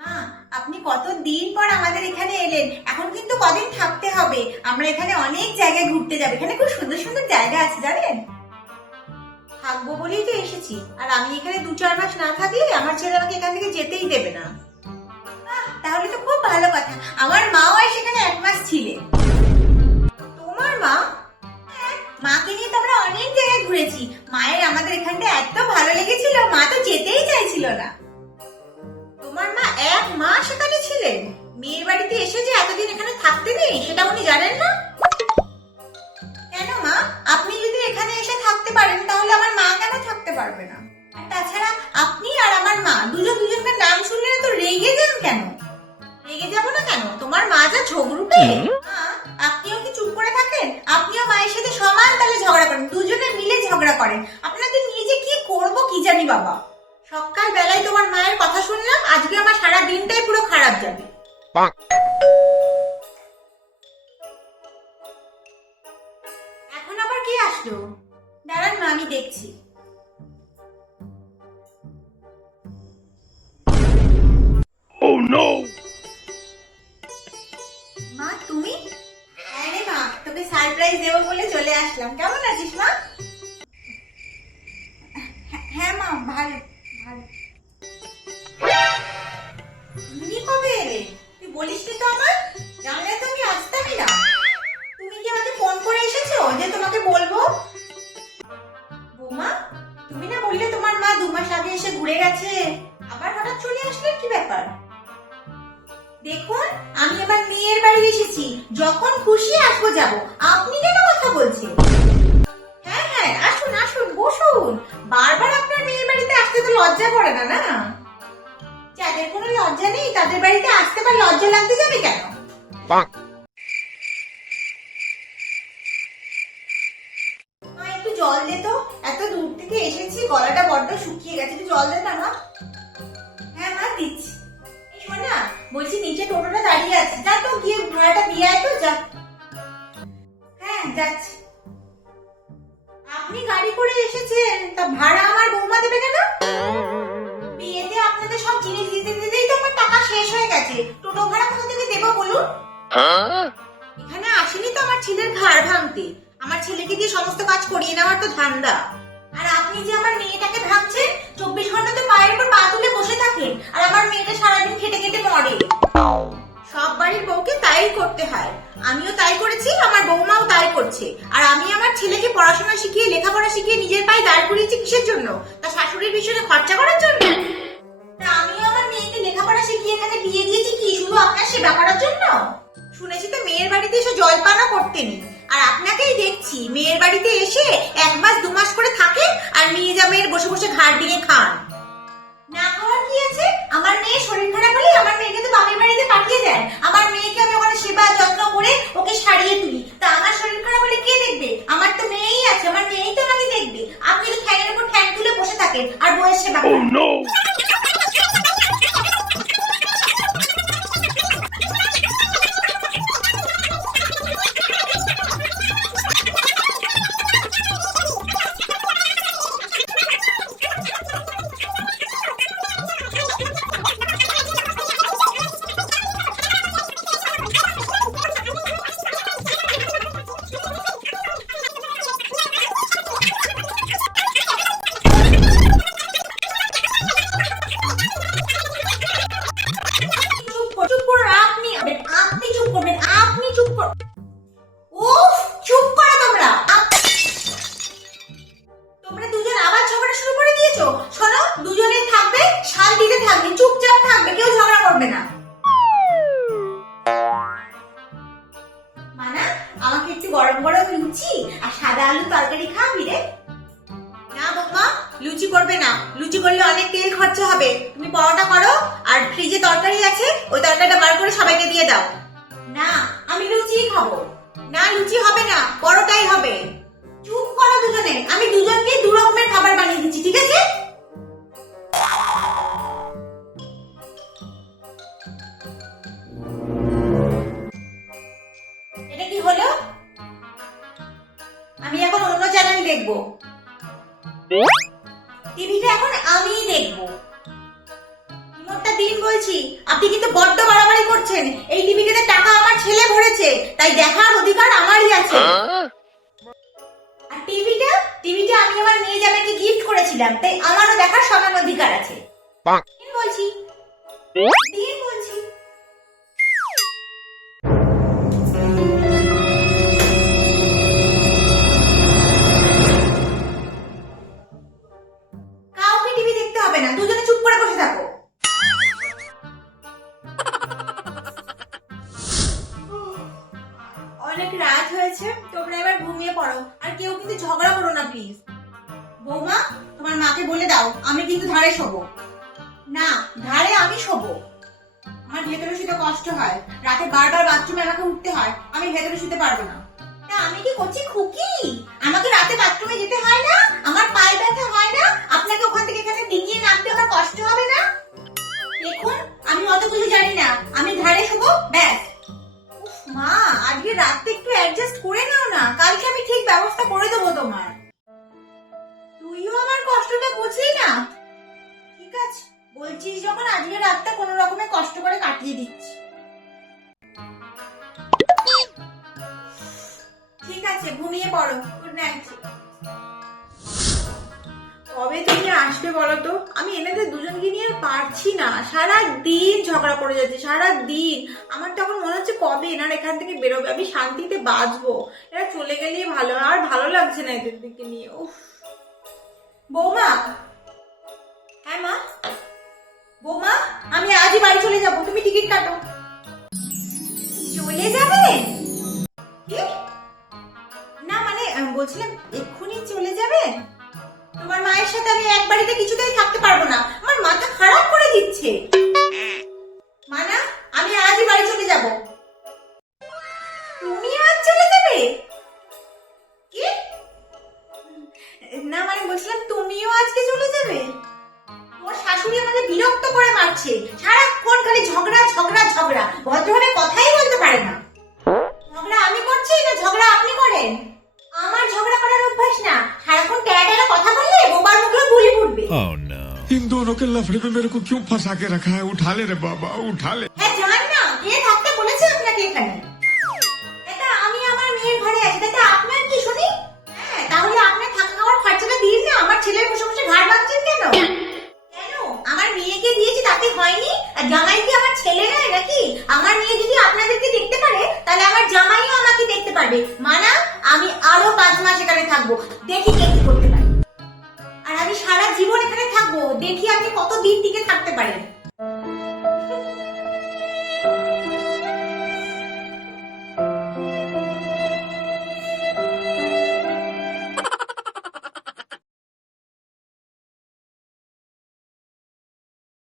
মা, আপনি কতদিন পর আমাদের এখানে এলেন। এখন কিন্তু কদিন থাকতে হবে। আমরা এখানে অনেক জায়গায় ঘুরতে যাবো। এখানে খুব সুন্দর সুন্দর জায়গা আছে জানেন। থাকবো বলেই তো এসেছি। আর আমি এখানে 2-4 মাস না থাকলে আমার ছেলে আমাকে এখান থেকে যেতেই দেবে না। তাহলে তো খুব ভালো কথা। আমার মাও সেখানে 1 মাস ছিলেন। তোমার মা? হ্যাঁ, মাকে নিয়ে তো আমরা অনেক জায়গায় ঘুরেছি। মায়ের আমাদের এখানটা এত ভালো লেগেছিল, মা তো যেতেই চাইছিল না। তোমার মা 1 মাস এখানে ছিলেন? মেয়ের বাড়িতে এসে যে এতদিন এখানে থাকতে নেই সেটা উনি জানেন না? কেন মা, আপনি যদি এখানে এসে থাকতে পারেন তাহলে আমার মা কেন থাকতে পারবে না? আর তাছাড়া আপনি আর আমার মা দুজনকার নাম শুনলে তো রেগে যান কেন? রেগে যাবো না কেন? তোমার মা যা ঝগড়ুটে। আপনিও কি চুপ করে থাকেন? আপনিও মায়ের সাথে সমান তালে ঝগড়া করেন, দুজনে মিলে ঝগড়া করেন। আপনাদের নিয়ে যে কি করবো কি জানি বাবা। সকাল বেলায় তোমার মায়ের কথা শুনলাম, আজকে আমার সারা দিনটাই পুরো খারাপ যাবে। এখন আবার কি আসলো? দাঁড়ান মা, আমি দেখছি। Oh no! মা তুমি? হ্যাঁ রে মা, তোকে সারপ্রাইজ দেবো বলে চলে আসলাম। কেমন আছিস মা? হ্যাঁ মা, ভালো ভালো। তুমি কবে এলে? তুই বলিসনি তো আমার, জানলে তো আমি আসতামই না। তুমি কি আমাকে ফোন করে এসেছো যে তোমাকে বলবো? বৌমা, তুমি না বললে তোমার মা 2 মাস আগে এসে ঘুরে গেছে, আবার হঠাৎ চলে আসলেন, কি ব্যাপার? দেখুন, আমি আমার মেয়ের বাড়ি এসেছি, যখন খুশি আসবো যাবো। আপনি কেন কথা বলছেন? হ্যাঁ হ্যাঁ, আসুন আসুন, বসুন। বারবার আপনার মেয়ের বাড়িতে আসতে তো লজ্জা করে না? না, যাদের কোনো লজ্জা নেই তাদের বাড়িতে আসতে পার লজ্জা লাগতে যাবে কেন? মা একটু জল দে তো, এত দূর থেকে এসেছি, গলাটা বড্ড শুকিয়ে গেছে, একটু জল দে না মা। হ্যাঁ মা, দিচ্ছি। এই শোন না, বলছি নিচে টোটোটা দাঁড়িয়ে আছে, যা তো গিয়ে ভাড়াটা দিয়ে আয় তো, যা। হ্যাঁ যাচ্ছি। আপনি গাড়ি করে এসেছেন, তা ভাড়া আমার বৌমা দেবে কেন? বিয়েতে আপনাদের সব জিনিস দিতে দিতেই তো আমার টাকা শেষ হয়ে গেছে, টোটো ভাড়া কোথা থেকে দেবো বলুন? এখানে আসেনি তো আমার ছেলের ঘাড় ভাঙতে, আমার ছেলেকে দিয়ে সমস্ত কাজ করিয়ে নেওয়ার তো ধান্দা। আর আপনি যে আমার মেয়েটাকে ভাঙছেন, 24 ঘন্টা তো পায়ের উপর পা তুলে বসে থাকেন, আর আমার মেয়েটা সারাদিন খেটে খেটে মরে। সব বাড়ির বউকে তাই করতে হয়, আমিও তাই করেছি, আমার বৌমাও তাই করছে। আর আমি আমার ছেলেকে পড়াশোনা শিখিয়ে, লেখাপড়া শিখিয়ে নিজের পায়ে দাঁড় করিয়েছি কিসের জন্য? তা শাশুড়ির পিছনে খরচা করার জন্য? তা আমিও আমার মেয়েকে লেখাপড়া শিখিয়ে এখানে বিয়ে দিয়েছি কি শুধু আপনার সেবা করার জন্য? শুনেছি তো মেয়ের বাড়িতে এসে জলপানও করতে নেই। আর আপনাকেই দেখছি মেয়ের বাড়িতে এসে 1 মাস 2 মাস করে থাকেন, আর মেয়ে জামাইয়ের বসে বসে ঘাড় ডিঙে খান। না খাওয়ার কি আছে? আমার মেয়ে শরীর খারাপ হলে আমার মেয়েকে তো বাপের বাড়িতে পাঠিয়ে দেন। আমার মেয়েকে আমি ওখানে সেবা যত্ন করে ওকে সারিয়ে তুলি। তা আমার শরীর খারাপ হলে কে দেখবে? আমার তো মেয়েই আছে, আমার মেয়েই তো আমাকে দেখবে। আপনি তো ঠ্যাংয়ের উপর ঠ্যাং তুলে বসে থাকেন আর বউয়ের সেবা করেন। Oh no! চুপ করুন আপনি। আপনি চুপ করবেন, আপনি চুপ কর। উফ, চুপ করো তোমরা। তোমরা দুজন আবার ঝগড়া শুরু করে দিয়েছো। শোনো, দুজনেই থাকবে, শান্তিতে থাকবে, চুপচাপ থাকবে, কেউ ঝগড়া করবে না। মানা, আমাকে একটু গরম গরম লুচি আর সাদা আলু তরকারি খাওয়াবি রে? না বৌমা, লুচি করবে না, লুচি করলে অনেক তেল খরচা হবে। তুমি পরোটা করো, আর ফ্রিজে তরকারি আছে, ওই তরকারিটা বার করে সবাইকে দিয়ে দাও। না, আমি লুচি খাবো। না, লুচি হবে না, পরোটাই হবে। চুপ করো দুজনে, আমি দুজনকে 2 রকমের খাবার বানিয়ে দিচ্ছি, ঠিক আছে? এটা কি হলো? আমি এখন অন্য চ্যানেল দেখবো। টিভিটা এখন আমিই দেখবো। রিমোটটা দিন বলছি। আপনি কিন্তু বড্ড বাড়াবাড়ি করছেন। এই টিভিটাতে টাকা আমার ছেলে ভরেছে, তাই দেখার অধিকার আমারই আছে। আর টিভিটা আমি আমার মেয়ে জামাইকে গিফট করেছিলাম, তাই আমারও দেখার সমান অধিকার আছে। দিন বলছি। দিন বলছি। কাউকে টিভি দেখতে হবে না, দুজনে চুপ করে বসে থাকো। অনেক রাত হয়েছে, তোমরা এবার ঘুমিয়ে পড়ো। আর কেউ কিন্তু ঝগড়া করো না প্লিজ। বৌমা, তোমার মাকে বলে দাও আমি কিন্তু ধারে শোবো। না, ধারে আমি শোবো। আমার ভেতরে শুতে কষ্ট হয়, রাতে বারবার বাথরুমে আমাকে উঠতে হয়, আমি ভেতরে শুতে পারবো না। তা আমি কি করছি খুকি? আমাকে রাতে বাথরুমে যেতে হয় না? আমার পায়ে ব্যথা হয় না? আপনাকে ওখান থেকে এখানে ডিঙিয়ে নামতে আমার কষ্ট হবে না? দেখুন, আমি অত কিছু জানি না, আমি ধারে শোবো ব্যাস। উফ মা, আজকে রাতে একটু অ্যাডজাস্ট করে নাও না, কালকে আমি ঠিক ব্যবস্থা করে দেবো তোমার। তুইও আমার কষ্টটা বুঝলি না? ঠিক আছে, বলছিস যখন আজকে রাতটা কোনো রকমে কষ্ট করে কাটিয়ে দিচ্ছি। ঠিক আছে, ঘুমিয়ে পড়ো। Good night. কবে তুমি আসবে বলো তো? আমি এনাদের দুজনকে নিয়ে আর পারছি না, সারা দিন ঝগড়া করে যাচ্ছে, সারা দিন। আমার তখন মনে হচ্ছে কবে এনার এখান থেকে বেরোবে, আমি শান্তিতে বাঁচবো। এরা চলে গেলেই ভালো, আর ভালো লাগছে না এদের দিকে নিয়ে। উফ। বৌমা। হ্যাঁ মা। বৌমা, আমি আজই বাড়ি চলে যাব, তুমি টিকিট কাটো। চলে যাবেন? কি? না মানে বলছিলাম এক্ষুনি চলে যাবেন? তোমার মায়ের সাথে আমি এক বাড়িতে কিছুতেই থাকতে পারবো না, আমার মাথা খারাপ করে দিচ্ছে। মানা, আমি আজই বাড়ি চলে যাব। তুমি আজ চলে যাবে? কি? না মানে বলছিলাম তুমিও আজকে চলে যাবে? তোমার শাশুড়ি আমাকে বিরক্ত করে মারছে, সারাক্ষণ খালি ঝগড়া ঝগড়া ঝগড়া, ভদ্রভাবে কথাই বলতে পারে না। ঝগড়া আমি করছি না ঝগড়া আপনি করেন? আমার ঝগড়া করার অভ্যাস না, সারাক্ষণ টেরা টেরা কথা বললে বোবার মুখে গুলি ফুটবে। इन दोनों के लफड़े में मेरे को क्यों फंसा के रखा है? उठा ले रे बाबा, उठा ले। হ্যাঁ জান না, কে থাকতে বলেছে আপনাকে এখানে? এটা আমি আমার মেয়ের ঘরে আছি, তাতে আপনার কি শুনি? হ্যাঁ, তাহলে আপনার থাকা খাওয়ার খরচাটা দিন না, আমার ছেলের বসে বসে ঘাড় ভাঙছেন কেন? কেন? আমার মেয়েকে দিয়েছি তাতে হয়নি? আর জামাই কি আমার ছেলে নয় নাকি? আমার মেয়ে যদি আপনাদেরকে দেখতে পারে, তাহলে আমার জামাইও আমাকে দেখতে পারবে। মানা, আমি আরো 5 মাস এখানে থাকবো, দেখি কে কি করতে পারে। আর আমি সারা জীবন এখানে থাকবো, দেখি আপনি কতদিন টিকে থাকতে পারেন।